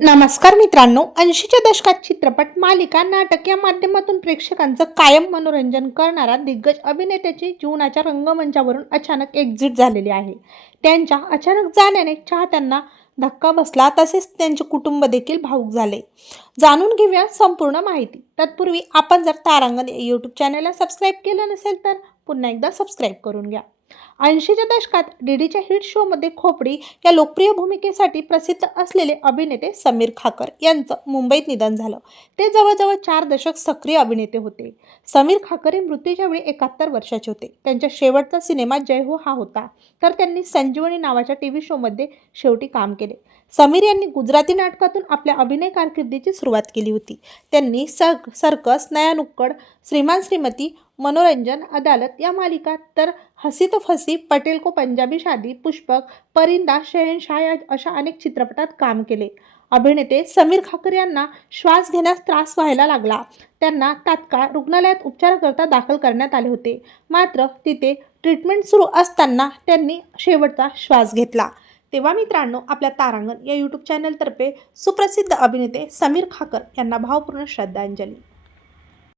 नमस्कार मित्रांनो ऐंशीच्या दशकात चित्रपट मालिका नाटक या माध्यमातून प्रेक्षकांचं कायम मनोरंजन करणारा दिग्गज अभिनेत्याची जीवनाच्या रंगमंचावरून अचानक एक्झिट झालेली आहे. त्यांच्या अचानक जाण्याने चाहत्यांना धक्का बसला तसेच त्यांचे कुटुंब देखील भावूक झाले. जाणून घेऊया संपूर्ण माहिती. तत्पूर्वी आपण जर तारांगण यूट्यूब चॅनलला सबस्क्राईब केलं नसेल तर पुन्हा एकदा सबस्क्राईब करून घ्या. ऐंशीच्या दशकात डीडीच्या हिट शोमध्ये खोपडी या लोकप्रिय भूमिकेसाठी प्रसिद्ध असलेले अभिनेते समीर खाकर यांचं मुंबईत निधन झालं. ते जवळजवळ चार दशक सक्रिय अभिनेते होते. समीर खाकर हे मृत्यूच्या वेळी एकाहत्तर वर्षाचे होते. त्यांच्या शेवटचा सिनेमा जय हो हा होता. तर त्यांनी संजीवनी नावाच्या टी व्ही शोमध्ये शेवटी काम केले. समीर यांनी गुजराती नाटकातून आपल्या अभिनय कारकिर्दीची सुरुवात केली होती. त्यांनी सर सर्कस नयानुक्कड श्रीमान श्रीमती मनोरंजन अदालत या मालिका तर हसित तो फसी पटेल को पंजाबी शादी पुष्पक परिंदा शहनशाह या अशा अनेक चित्रपटात काम केले. अभिनेते समीर खाकर यांना श्वास घेण्यास त्रास व्हायला लागला. त्यांना तात्काळ रुग्णालयात उपचाराकरता दाखल करण्यात आले होते. मात्र तिथे ट्रीटमेंट सुरू असताना त्यांनी शेवटचा श्वास घेतला. तेव्हा मित्रांनो आपल्या तारांगण या यूट्यूब चॅनलतर्फे सुप्रसिद्ध अभिनेते समीर खाकर यांना भावपूर्ण श्रद्धांजली.